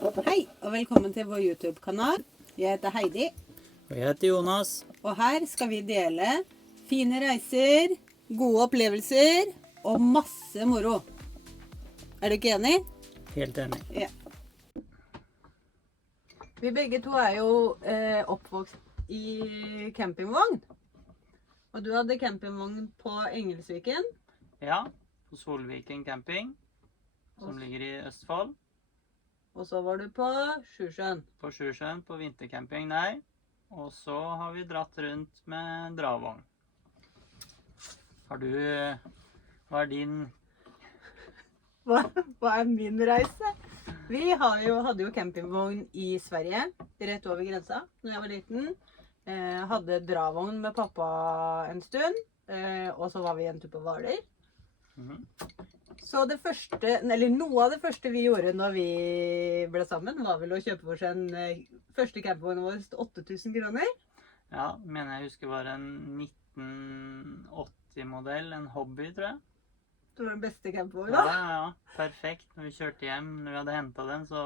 Hei, og velkommen til vår YouTube-kanal. Jeg heter Heidi, Og jeg heter Jonas. og her skal vi dele fine reiser, gode opplevelser og masse moro. Er du ikke enig? Helt enig. Ja. Vi begge to er jo oppvokst i campingvogn. Og du hadde campingvogn på Engelsviken. Ja, på Solviken camping, som ligger i Østfold. Og så var du på Sjusjøen. På Sjusjøen på vintercamping der. Og så har vi dratt rundt med dragvogn. Har du... Hva er din... Hva er min reise? Vi hadde jo campingvogn i Sverige, rett over grensa, når jeg var liten. Hadde dravogn med pappa en stund, og så var vi en tur på Hvaler. Mhm. Så det første, eller noe av det første vi gjorde når vi ble sammen, var vel å kjøpe oss en første campingvogn vår til 8000 kroner. Ja, mener jeg husker var en 1980-modell, en hobby, tror jeg. Det var den beste campingvognen Ja, da. ja, perfekt. Når vi kjørte hjem, når vi hadde hentet den, så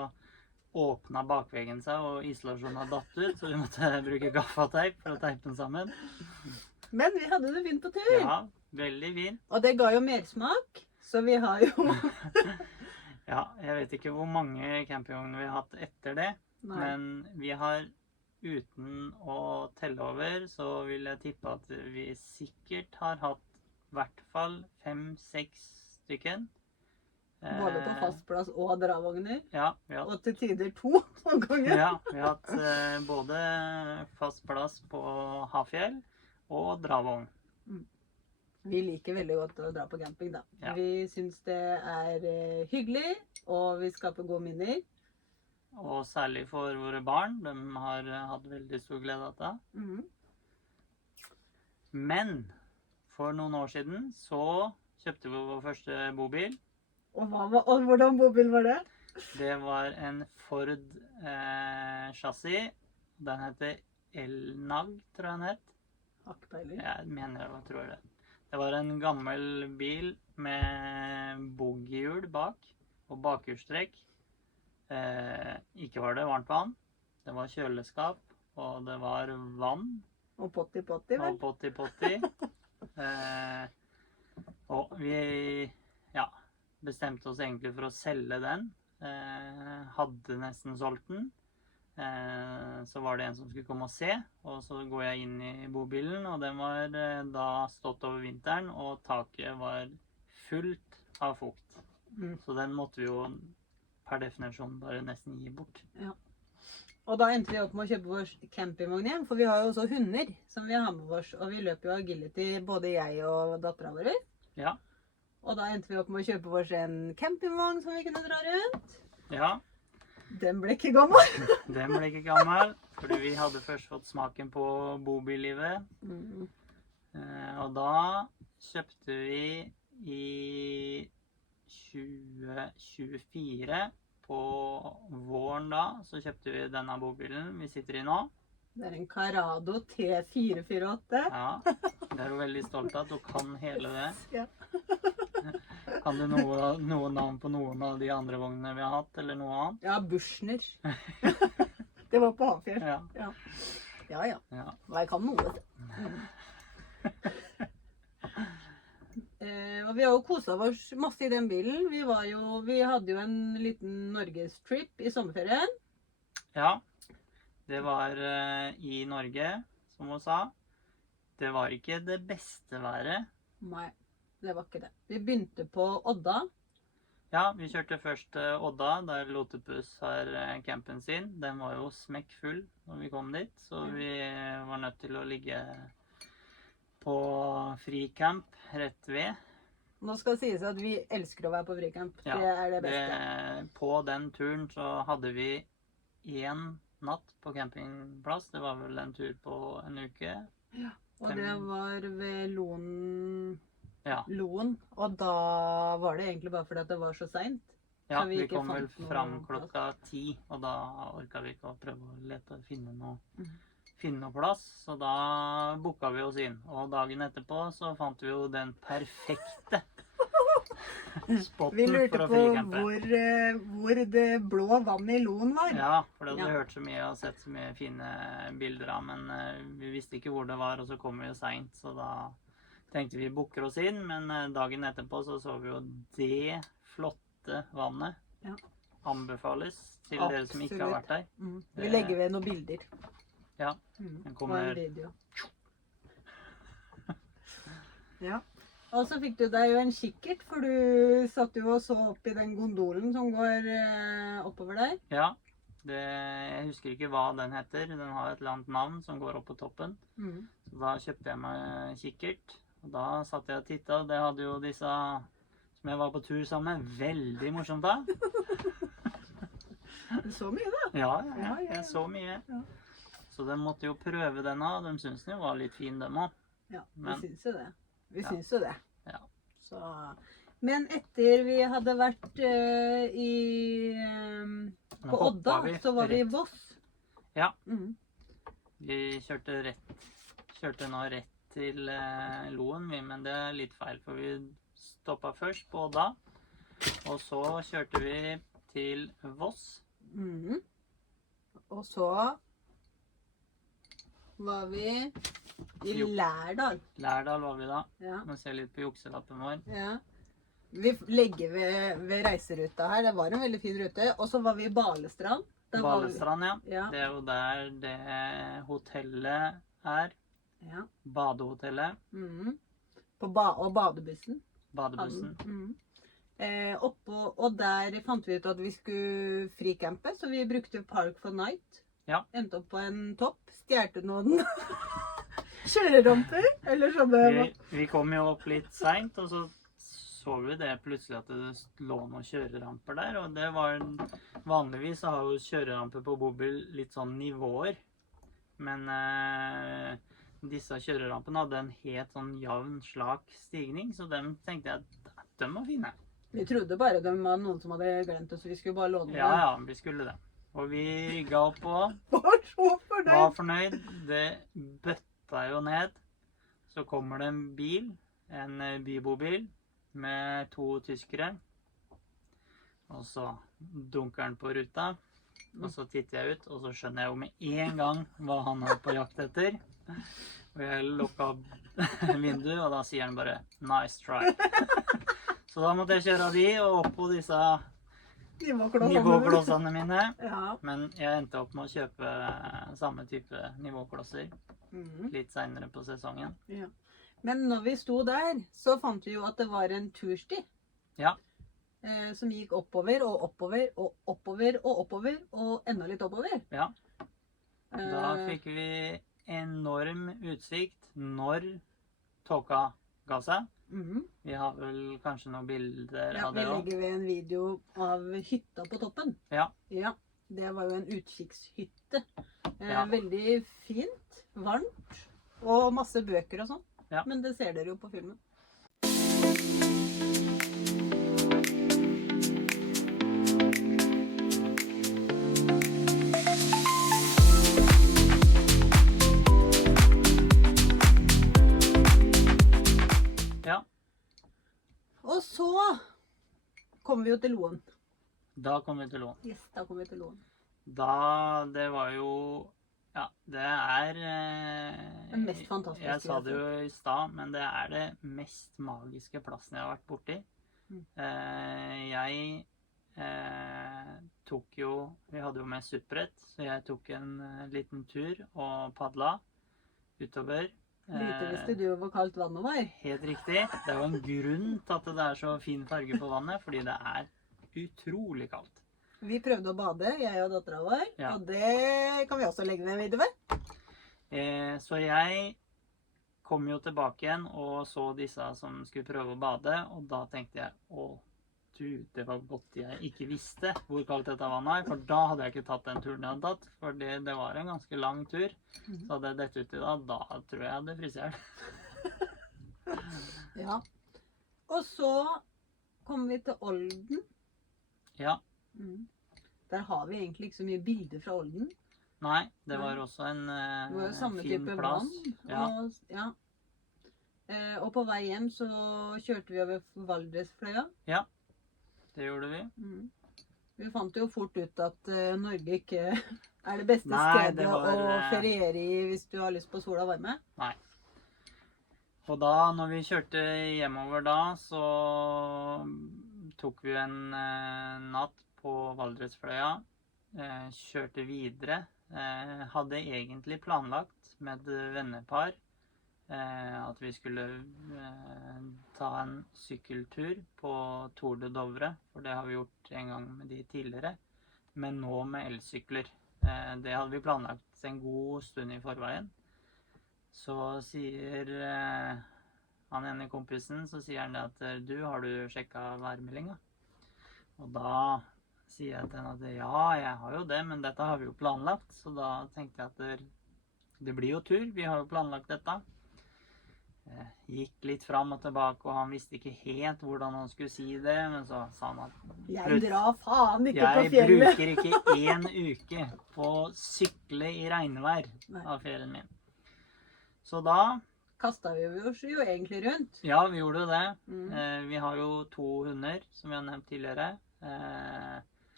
åpnet bakveggen seg, og isolasjonen hadde datt ut, så vi måtte bruke gaffateip for å teipe den sammen. Men vi hadde det fint på tur. Ja, veldig fint. Og det ga jo mersmak, så vi har jo... Ja, jeg vet ikke hvor mange campingvogner vi har hatt etter det, Nei. men vi har uten å telle over, så vil jeg tippe at vi sikkert har hatt i hvert fall 5-6 stykken. Både på fastplass og dravogner. Ja, vi har hatt, Og til tider 2 noen ganger. ja, vi har hatt både fast plass på Hafjell og dravogn. Vi liker veldig godt å dra på camping da. Ja. Vi synes det er hyggelig, og vi skaper gode minner. Og særlig for våre barn, de har hatt veldig stor glede av det. Mhm. Men for noen år siden så kjøpte vi vår første bobil. Og hvordan bobil var det? Det var en Ford chassis. Den heter Elnag, tror jeg den het. Hakkpeiling. Jeg mener jeg tror det. Det var en gammel bil med boggyhjul bak og bakhjulstrekk. Ikke var det varmt vann. Det var kjøleskap, og det var vann. Og potti-potti, vel? Og potti-potti. Og vi bestemte oss egentlig for å selge den. Hadde nesten solgt den. Så var det en som skulle komme og se, og så går jeg inn i bobilen, og den var da stått over vinteren, og taket var fullt av fukt. Så den måtte vi jo per definisjon bare nesten gi bort. Ja. Og da endte vi opp med å kjøpe vår campingvogn igjen, for vi har jo også hunder som vi har med oss, og vi løper jo agility, både jeg og datteren vår. Ja. Og da endte vi opp med å kjøpe oss en campingvogn som vi kunne dra rundt. Ja, Den ble ikke gammel. den ble ikke gammel, fordi vi hadde først fått smaken på bobillivet. Og da kjøpte vi i 2024, på våren da, så kjøpte vi denne bobilen vi sitter i nå. Det er en Carado T448. Ja, det er hun veldig stolt av, at hun kan hele det. Ja. Kan du noe navn på noen av de andre vognene vi har hatt, eller noe annet? Ja, Buschner. Det var på Hafjell. Ja. Ja. Ja. Ja. Og jeg kan noe. Og vi har jo koset oss masse i den bilen. Vi hadde jo en liten Norgestrip i sommerferien. Ja, det var i Norge, som hun sa. Det var ikke det beste været. Nei, det var ikke det. Vi begynte på Odda. Ja, vi kjørte først Odda, der Lotepus har campen sin. Den var jo smekkfull når vi kom dit, så vi var nødt til å ligge på fricamp rett ved. Nå skal det sies at vi elsker å være på fricamp. Ja, det er det beste. På den turen så hadde vi 1 natt på campingplass. Det var vel en tur på en uke. Ja, og det var ved Loen. Ja. Loen. Og da var det egentlig bare fordi at det var så sent. Ja, Så vi vi ikke kom vel fant noe fram plass. klokka 10, og da orket vi ikke å prøve å lete og finne noe plass. Så da booket vi oss inn. Og dagen etterpå så fant vi jo den perfekte Vi spotten lurte for å på fricampe. hvor det blå vannet i Loen var. Ja, for det hadde Ja. vi hørt så mye og sett så mye fine bilder av, men vi visste ikke hvor det var, og så kom vi jo sent, så da tenkte vi booker oss inn, men dagen etterpå så vi jo det flotte vannet. Ja. Anbefales til dere som ikke har vært der. Vi legger ved noen bilder. Ja, Den den kommer... en video. Ja. Og så fikk du deg jo en kikkert, for du satt jo og så opp i den gondolen som går oppover der. Ja, jeg husker ikke hva den heter. Den har et eller annet navn som går opp på toppen. Så da kjøpte jeg meg kikkert, og da satt jeg og tittet, og det hadde jo disse som jeg var på tur sammen med, veldig morsomt da. Du så mye da. Ja, jeg så mye. Ja. Så de måtte jo prøve den av, de synes den jo var litt fin, dem også. Ja, vi Men- syns jo det. Vi Ja. syns jo det. Ja. Så, men etter vi hadde vært Nå på Odda, hoppet så var vi i rett. Voss. Ja. Vi kjørte nå rett til Loen, men det er litt feil, for vi stoppet først på Odda, og så kjørte vi til Voss. Og så var vi i Jo. Lærdal. Lærdal var vi da. Ja. Nå ser jeg litt på jukselappen vår. Ja. Vi legger ved reiseruta her. Det var en veldig fin rute. Og så var vi i Balestrand. Der var vi- Balestrand, ja. Ja. Det er jo der det hotellet er. Ja. Badehotellet. Og badebussen. Badebussen. Og der fant vi ut at vi skulle fricampe, så vi brukte Park for Night. Ja. Endte opp på en topp. Stjerte noen kjøreramper. Eller sånne. Vi kom jo opp litt sent, og så vi det plutselig at det lå noen kjøreramper der, og det var vanligvis så har jo kjøreramper på bobil litt sånn nivåer, men disse kjørerampene hadde en helt sånn jevn, slak stigning, så dem tenkte jeg at de var fine. Vi trodde bare de var noen som hadde glemt det, så vi skulle bare låne dem. Ja, vi skulle det. Og vi rygget opp på, Var så fornøyd. var fornøyd, det bøtta jo ned. Så kommer det en bil, en bybobil, med 2 tyskere. Og så dunker han på ruta, og så titter jeg ut, og så skjønner jeg jo med en gang hva han er på jakt etter. Og jeg lukket opp vinduet, og da sier han bare, nice try. Så da måtte jeg kjøre av de, og opp på disse nivåklossene mine. Ja. Men jeg endte opp med å kjøpe samme type nivåklosser litt senere på sesongen. Ja. Men når vi sto der, så fant vi jo at det var en tursti. Ja. Som gikk oppover og oppover og oppover og oppover og enda litt oppover. Ja. Da fikk vi enorm utsikt når tåka ga seg. Vi har vel kanskje noen bilder Ja, av vi det også. legger ved en video av hytta på toppen. Ja. Ja, det var jo en utkikkshytte. Ja. Veldig fint, varmt, og masse bøker og sånn. Ja. Men det ser dere jo på filmen. Ja. Og så kommer vi jo til Loen. Da kom vi til Lån. Yes, da kommer vi til Loen. Det var jo, ja, det er Den mest fantastiske. Jeg sa det jo i stad, men det er det mest magiske plassen jeg har vært borti. Jeg tok jo, vi hadde jo med supprett, så jeg tok en liten tur og padla utover. Lite visste du hvor kaldt vannet var. Helt riktig. Det er jo en grunn til at det er så fin farge på vannet, fordi det er utrolig kaldt. Vi prøvde å bade, jeg og dattera vår, Ja. og det kan vi også legge ned video ved. Så jeg kom jo tilbake igjen og så disse som skulle prøve å bade, og da tenkte jeg, å du, det var godt jeg ikke visste hvor kaldt dette vannet er, for da hadde jeg ikke tatt den turen jeg hadde tatt, for det var en ganske lang tur. Så hadde jeg dette uti da tror jeg hadde fryst i hjel. Ja. Og så kom vi til Olden. Ja, Der har vi egentlig ikke så mye bilder fra Olden. nei, det var også en Det var jo samme fin type plass. vann. Ja. Og, ja. Og på vei hjem så kjørte vi over Valdresfløya. Det gjorde vi. Vi fant jo fort ut at Norge ikke er det beste Nei, stedet det var, å feriere i hvis du har lyst på sol og varme. Nei. Og da, når vi kjørte hjemover da, så tok vi en natt på Valdresfløya, kjørte videre. Hadde egentlig planlagt med et vennepar at vi skulle ta en sykkeltur på Tour de Dovre, for det har vi gjort en gang med de tidligere, men nå med elsykler. Det hadde vi planlagt en god stund i forveien. Så sier han ene kompisen, så sier han at har du sjekket værmeldingen? Og da sier jeg til henne at ja, jeg har jo det, men dette har vi jo planlagt. Så da tenkte jeg at det blir jo tur, vi har jo planlagt dette. Gikk litt fram og tilbake, og han visste ikke helt hvordan han skulle si det, men så sa han at Jeg drar faen ikke på fjellet. Jeg bruker ikke 1 uke på å sykle i regnvær av ferien min. Så da kastet vi oss jo egentlig rundt. Ja, vi gjorde det. Vi har jo 2 hunder, som vi har nevnt tidligere.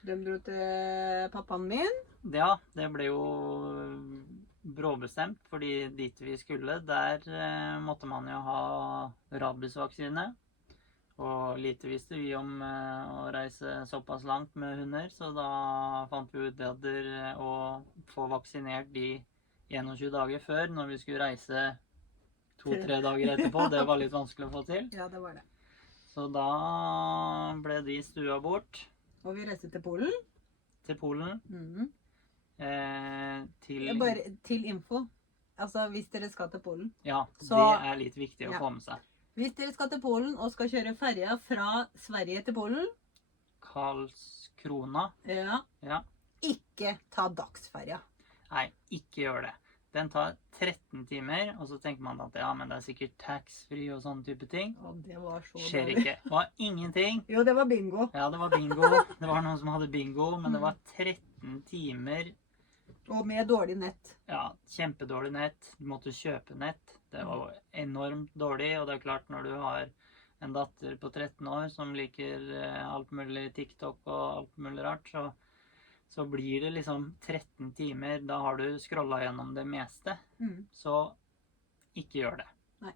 De dro til pappaen min. Ja, det ble jo bråbestemt, fordi dit vi skulle, der måtte man jo ha rabiesvaksine. Og lite visste vi om å reise såpass langt med hunder, så da fant vi ut at å få vaksinert de 21 dager før, når vi skulle reise 2-3 dager etterpå, det var litt vanskelig å få til. Ja, det var det. Så da ble de stua bort. Og vi reiste til Polen. Til Polen. Bare til info. Altså, hvis dere skal til Polen. Ja, så, det er litt viktig å få med seg. Hvis dere skal til Polen og skal kjøre ferja fra Sverige til Polen. Karlskrona. Ja. Ikke ta dagsferja. Nei, ikke gjør det. Den tar 13 timer, og så tenker man at ja, men det er sikkert tax-free og sånne type ting. Og det var så skjer ikke. Det var ingenting. Jo, det var bingo. Ja, det var bingo. Det var noen som hadde bingo, men det var 13 timer. Og med dårlig nett. Ja, kjempedårlig nett. Du måtte kjøpe nett. Det var enormt dårlig, og det er klart når du har en datter på 13 år som liker alt mulig TikTok og alt mulig rart, så blir det liksom 13 timer, da har du scrollet gjennom det meste. Så ikke gjør det. Nei.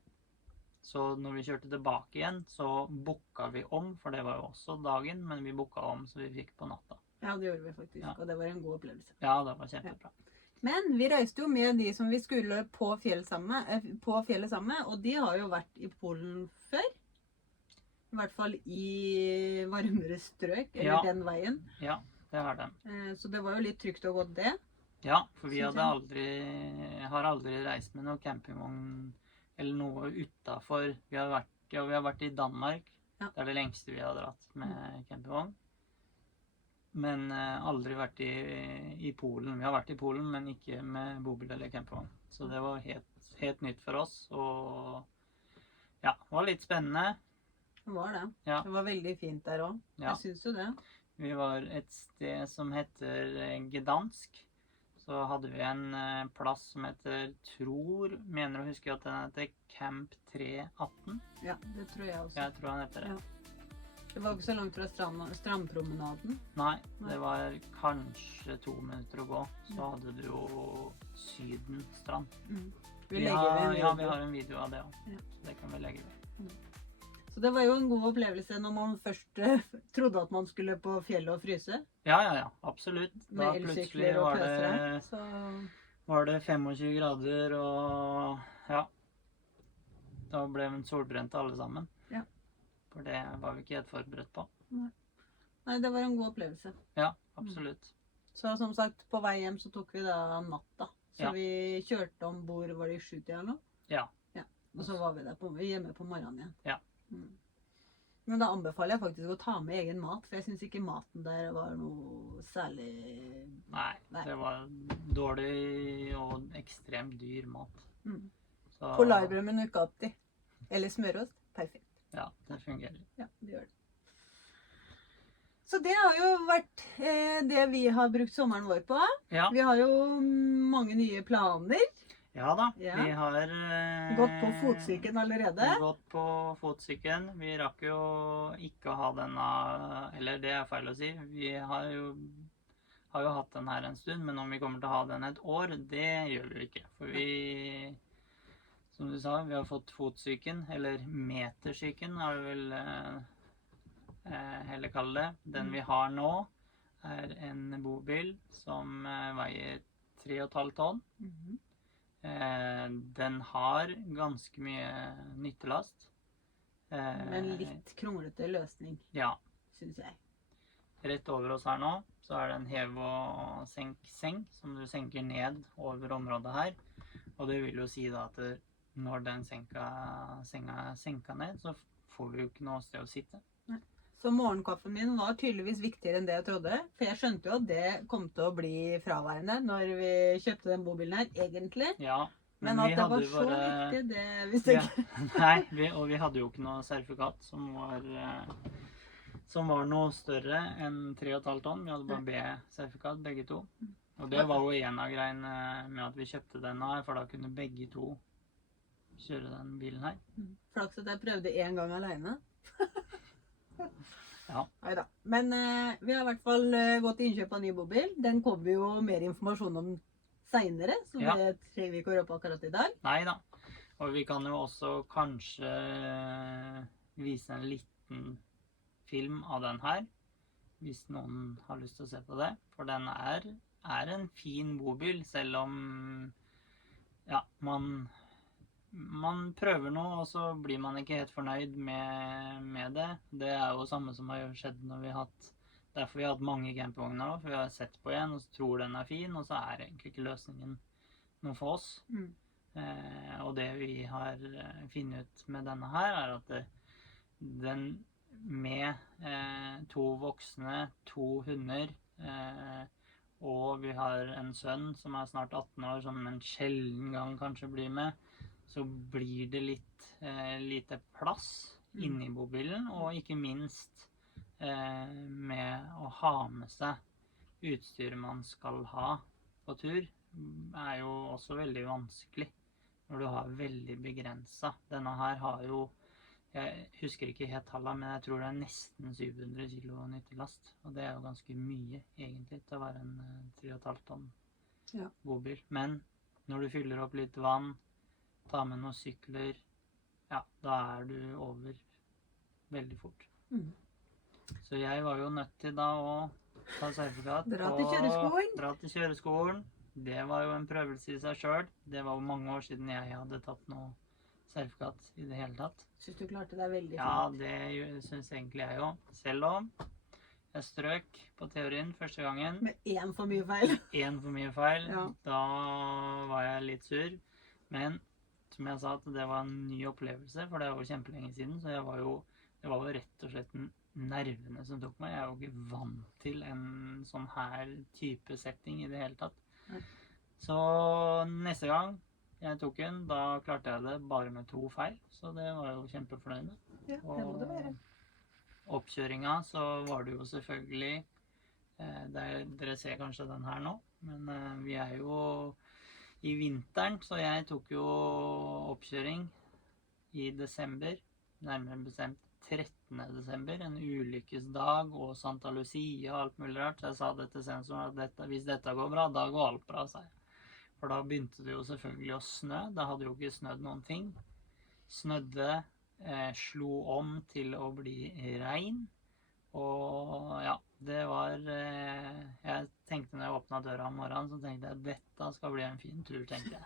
Så når vi kjørte tilbake igjen, så booket vi om, for det var jo også dagen, men vi booket om så vi fikk på natta. Ja, det gjorde vi faktisk, og det var en god opplevelse. Ja, det var kjempebra. Men vi reiste jo med de som vi skulle på fjellet sammen, og de har jo vært i Polen før. I hvert fall i varmere strøk, eller den veien. Ja, det har de. Så det var jo litt trygt og godt det. Ja, for vi har aldri reist med noe campingvogn eller noe utenfor. Vi har vært i Danmark. Det er det lengste vi har dratt med campingvogn. Men aldri vært i Polen. Vi har vært i Polen, men ikke med bobil eller campingvogn. Så det var helt nytt for oss, og ja, det var litt spennende. Det var det. Ja. Det var veldig fint der også. Ja. Jeg synes jo det. Vi var et sted som heter Gdansk. Så hadde vi en plass som heter, mener å huske at den heter Camp 318. Ja, det tror jeg også. Jeg tror han heter det. Ja. Det var ikke så langt fra strandpromenaden. Nei, det var kanskje 2 minutter å gå. Så hadde du jo Sydenstrand. Vi legger ved en video. Ja, vi har en video av det også. Ja. Så det kan vi legge ved. Så det var jo en god opplevelse når man først trodde at man skulle på fjellet og fryse. Ja, absolutt. Da med plutselig var det 25 grader, og ja, da ble vi solbrente alle sammen. Ja. For det var vi ikke helt forberedt på. Nei, det var en god opplevelse. Ja, absolutt. Så som sagt, på vei hjem så tok vi da natta. Så Ja. vi kjørte ombord, var det i 7-tida eller noe? Ja. Og så var vi der hjemme på morgenen igjen. Ja. Men da anbefaler jeg faktisk å ta med egen mat, for jeg synes ikke maten der var noe særlig... Nei, det var dårlig og ekstremt dyr mat. Så, Polarbrød med Nucati. Eller smørost. Perfekt. ja, det fungerer. Ja, det gjør det. Så det har jo vært det vi har brukt sommeren vår på. Ja. Vi har jo mange nye planer. Ja da, Ja. vi har Gått på fotsyken allerede. Gått på fotsyken. Vi rakk jo ikke å ha denne, eller det er feil å si. Vi har jo hatt den her en stund, men om vi kommer til å ha den et år, det gjør vi jo ikke. For vi, som du sa, vi har fått fotsyken, eller metersyken er det vel heller kalle det. Den vi har nå er en bobil som veier 3,5 tonn. Den har ganske mye nyttelast. Men litt kronglete løsning, Ja. synes jeg. Rett over oss her nå, så er det en hev- og senk-seng, som du senker ned over området her. Og det vil jo si da at når den senga er senka ned, så får vi jo ikke noe sted å sitte. Så morgenkaffen min var tydeligvis viktigere enn det jeg trodde. For jeg skjønte jo at det kom til å bli fraværende når vi kjøpte den bobilen her, egentlig. Ja, Men at det var så viktig, det visste jeg ikke. Nei, og vi hadde jo ikke noe sertifikat som var noe større enn 3,5 tonn. Vi hadde bare B-sertifikat, begge to. Og det var jo en av greiene med at vi kjøpte denne her, for da kunne begge to kjøre den bilen her. Flaks at jeg prøvde en gang alene. Ja. Neida. Men vi har i hvert fall gått til innkjøp av ny bobil. Den kommer jo mer informasjon om senere, så Ja. det trenger vi ikke å røpe akkurat i dag. Nei da. Og vi kan jo også kanskje vise en liten film av den her, hvis noen har lyst til å se på det. For den er en fin bobil, selv om ja, man prøver noe, og så blir man ikke helt fornøyd med det. Det er jo samme som har skjedd når vi har hatt, derfor vi har hatt mange campingvogner nå, for vi har sett på en og så tror den er fin, og så er egentlig ikke løsningen noe for oss. Og det vi har funnet ut med denne her, er at den med 2 voksne, 2 hunder, og vi har en sønn som er snart 18 år, som en sjelden gang kanskje blir med, så blir det litt lite plass inni bobilen, og ikke minst med å ha med seg utstyr man skal ha på tur, er jo også veldig vanskelig når du har veldig begrenset. Denne her har jo, jeg husker ikke helt tallet, men jeg tror det er nesten 700 kilo nyttelast, og det er jo ganske mye egentlig til å være en 3,5 tonn bobil. Men når du fyller opp litt vann, ta med noen sykler, ja, da er du over veldig fort. Så jeg var jo nødt til da å ta sertifikat. Dra til kjøreskolen. Dra til kjøreskolen. Det var jo en prøvelse i seg selv. Det var jo mange år siden jeg hadde tatt noe sertifikat i det hele tatt. Synes du klarte deg veldig fint. Ja, det synes egentlig jeg jo. Selv om jeg strøk på teorien første gangen. Med én for mye feil. En for mye feil. Ja. Da var jeg litt sur. Men som jeg sa, at det var en ny opplevelse, for det var jo kjempelenge siden, så det var jo rett og slett nervene som tok meg. Jeg er jo ikke vant til en sånn her type setting i det hele tatt. Så neste gang jeg tok den, da klarte jeg det bare med 2 feil, så det var jeg jo kjempefornøyd med. Ja, det må det være. Oppkjøringa så var det jo selvfølgelig, dere ser kanskje den her nå, men vi er jo i vinteren, så jeg tok jo oppkjøring i desember, nærmere bestemt 13. desember, en ulykkesdag og Santa Lucia og alt mulig rart. Så jeg sa det til sensoren at hvis dette går bra, da går alt bra, sa jeg. For da begynte det jo selvfølgelig å snø. Det hadde jo ikke snødd noen ting. Snødde, slo om til å bli regn. Og ja, det var jeg tenkte når jeg åpnet døra om morgenen, så tenkte jeg at dette skal bli en fin tur, tenkte jeg.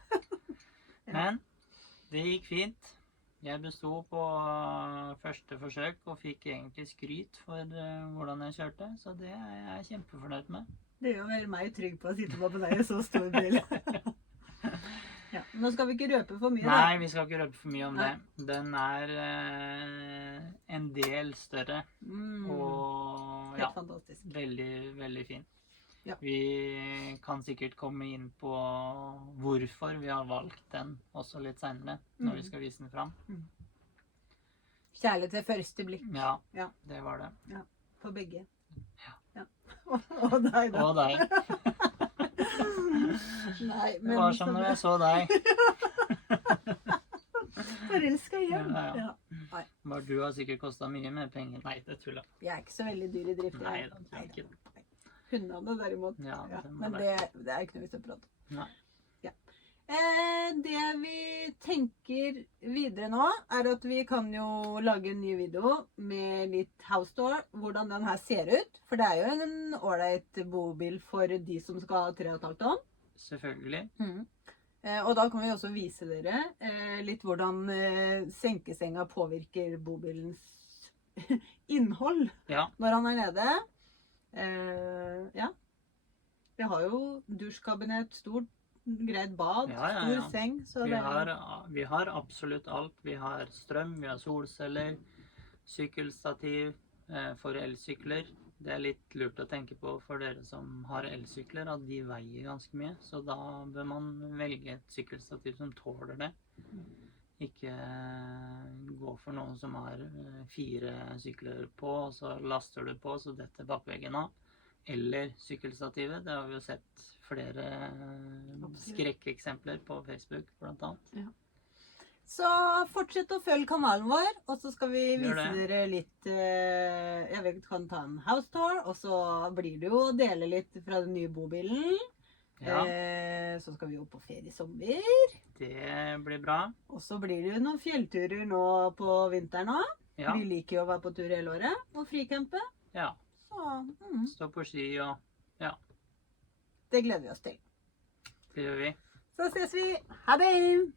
Men det gikk fint. Jeg besto på første forsøk og fikk egentlig skryt for hvordan jeg kjørte, så det er jeg kjempefornøyd med. Det gjør meg trygg på å sitte på deg i så stor bil. Ja, nå skal vi ikke røpe for mye, da. Nei, vi skal ikke røpe for mye om det. Den er en del større, og ja, Helt fantastisk. veldig, veldig fin. Ja. Vi kan sikkert komme inn på hvorfor vi har valgt den også litt senere, når vi skal vise den fram. Kjærlighet ved første blikk. Ja, Ja. det var det. Ja, for begge. Ja. Ja. Og deg da. Og deg. Nei, Det var som når jeg så deg. Forelska igjen. Ja. Ja. Bare du har sikkert kostet mye mer penger. Nei, det tuller. Jeg er ikke så veldig dyr i drift. Nei, jeg. da tror jeg ikke det. Hundene derimot. Ja, Ja, det må men være. det er ikke noe vi skal prate om. Nei. Ja. Det vi tenker videre nå, er at vi kan jo lage en ny video med litt house tour, hvordan den her ser ut. For det er jo en ålreit bobil for de som skal ha 3,5 tonn. Selvfølgelig. Og da kan vi også vise dere litt hvordan senkesenga påvirker bobilens innhold Ja. når han er nede. Ja. Vi har jo dusjkabinett, stort, greit bad, Ja. stor seng. Så Vi har absolutt alt. Vi har strøm, vi har solceller, sykkelstativ for elsykler. Det er litt lurt å tenke på for dere som har elsykler, at de veier ganske mye. Så da bør man velge et sykkelstativ som tåler det. Ikke gå for noen som har 4 sykler på, og så laster du på, så detter bakveggen av. Eller sykkelstativet. Det har vi jo sett flere skrekkeksempler på Facebook, blant annet. Ja. Så fortsett å følge kanalen vår, og så skal vi Gjør vise det. dere litt vi kan ta en house tour, og så blir det jo å dele litt fra den nye bobilen. Ja, Så skal vi jo på ferie i sommer. det blir bra. Og så blir det jo noen fjellturer nå på vinteren òg. Ja, Vi liker jo å være på tur hele året og fricampe. ja. Så Stå på ski og det gleder vi oss til. det gjør vi. Så ses vi. Ha det!